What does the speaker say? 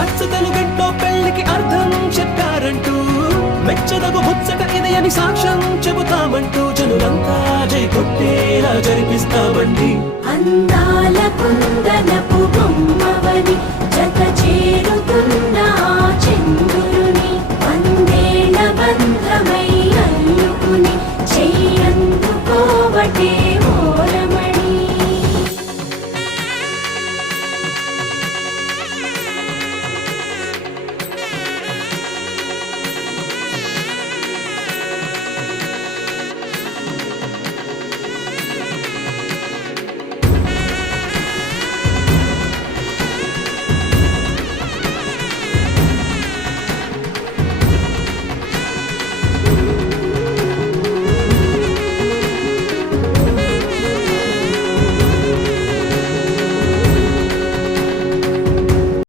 అచ్చ తెలుగింట్లో పెళ్లికి అర్థం చెప్పారంటూ మెచ్చదగు ముచ్చట ఇది అని సాక్ష్యం చెబుతామంటూ జనులంతా జై కొట్టేలా జరిపిస్తామండి. అందాల కుందనపు బొమ్మవని